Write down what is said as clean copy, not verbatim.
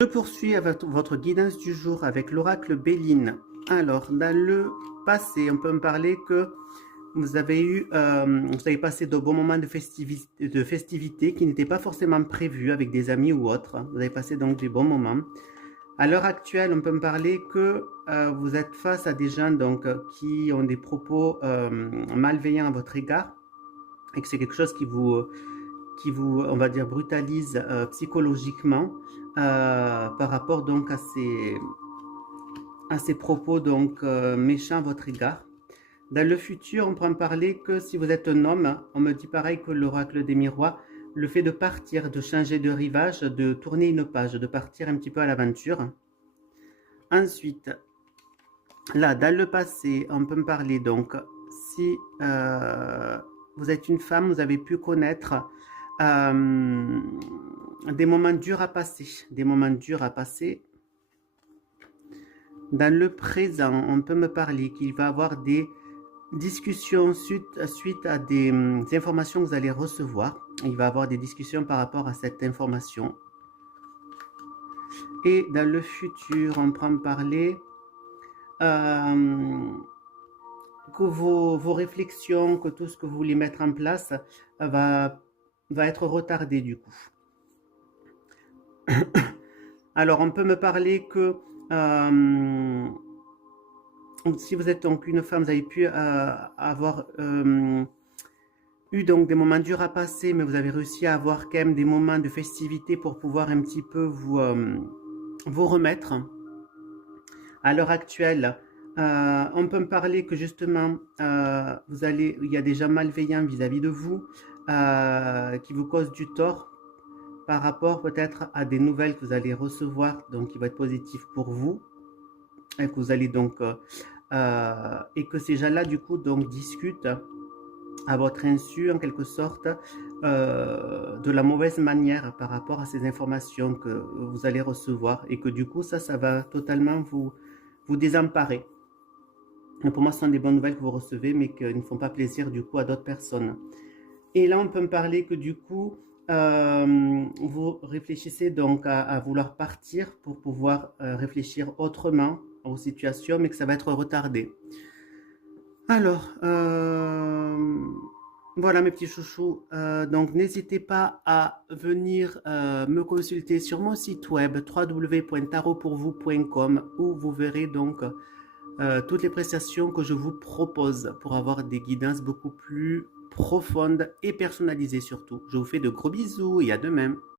Je poursuis avec votre guidance du jour avec l'oracle Béline. Alors, dans le passé, on peut me parler que vous avez passé de bons moments de festivités qui n'étaient pas forcément prévus avec des amis ou autres. Vous avez passé donc des bons moments. À l'heure actuelle, on peut me parler que vous êtes face à des gens donc, qui ont des propos malveillants à votre égard et que c'est quelque chose qui vous, on va dire, brutalise psychologiquement par rapport donc à ces propos donc méchants à votre égard. Dans le futur, on peut en parler que si vous êtes un homme, on me dit pareil que l'oracle des miroirs, le fait de partir, de changer de rivage, de tourner une page, de partir un petit peu à l'aventure. Ensuite, là, dans le passé, on peut me parler donc, si vous êtes une femme, vous avez pu connaître des moments durs à passer, des moments durs à passer. Dans le présent, on peut me parler qu'il va y avoir des discussions suite à des informations que vous allez recevoir. Il va y avoir des discussions par rapport à cette information. Et dans le futur, on peut me parler que vos réflexions, que tout ce que vous voulez mettre en place va être retardé du coup. Alors, on peut me parler que si vous êtes donc une femme, vous avez pu avoir eu donc des moments durs à passer, mais vous avez réussi à avoir quand même des moments de festivité pour pouvoir un petit peu vous remettre. À l'heure actuelle, on peut me parler que justement, il y a des gens malveillants vis-à-vis de vous qui vous causent du tort par rapport peut-être à des nouvelles que vous allez recevoir, donc qui vont être positives pour vous, et que vous allez donc et que ces gens-là du coup donc discutent à votre insu en quelque sorte de la mauvaise manière par rapport à ces informations que vous allez recevoir et que du coup ça va totalement vous désemparer. Et pour moi, ce sont des bonnes nouvelles que vous recevez, mais qui ne font pas plaisir du coup à d'autres personnes. Et là, on peut me parler que du coup, vous réfléchissez donc à vouloir partir pour pouvoir réfléchir autrement aux situations, mais que ça va être retardé. Alors, voilà mes petits chouchous. Donc, n'hésitez pas à venir me consulter sur mon site web www.tarotpourvous.com où vous verrez donc toutes les prestations que je vous propose pour avoir des guidances beaucoup plus profondes et personnalisées surtout. Je vous fais de gros bisous et à demain.